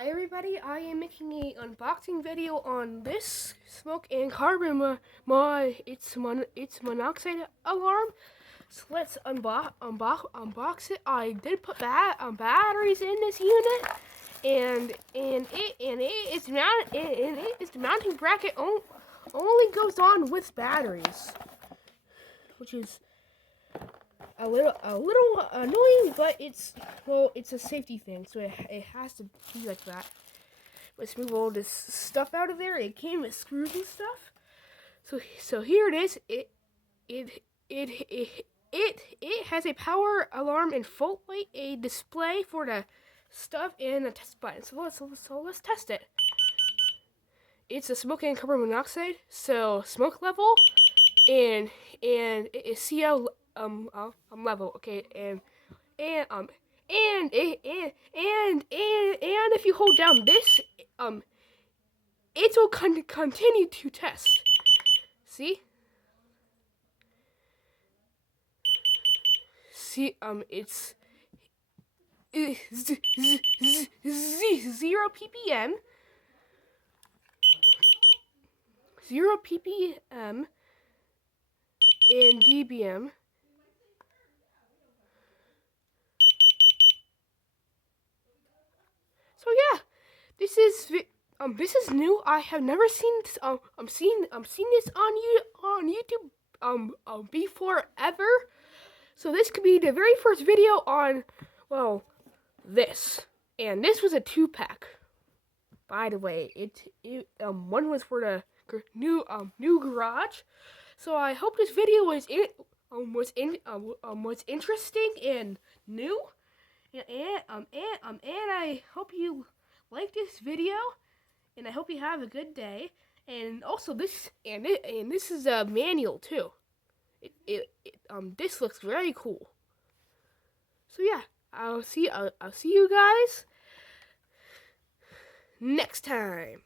Hi everybody, I am making a unboxing video on this smoke and carbon it's monoxide alarm. So let's unbox it. I did put batteries in this unit, and its mounting bracket only goes on with batteries, which is a little annoying, but it's a safety thing, so it has to be like that. Let's move all this stuff out of there. It came with screws and stuff. So here it is. It has a power alarm and fault light, a display for the stuff, and a test button. So let's test it. It's a smoke and carbon monoxide. So smoke level and it's CO level. Okay, and if you hold down this, it will continue to test. See, it's 0 ppm, 0 ppm, and dBm. So yeah, this is new. I have never seen this. Seen this on YouTube before ever. So this could be the very first video on this. And this was a 2-pack. By the way, one was for the new garage. So I hope this video was interesting and new. And I hope you like this video, and I hope you have a good day. And also this is a manual too. This looks very cool. So yeah, I'll see you guys next time.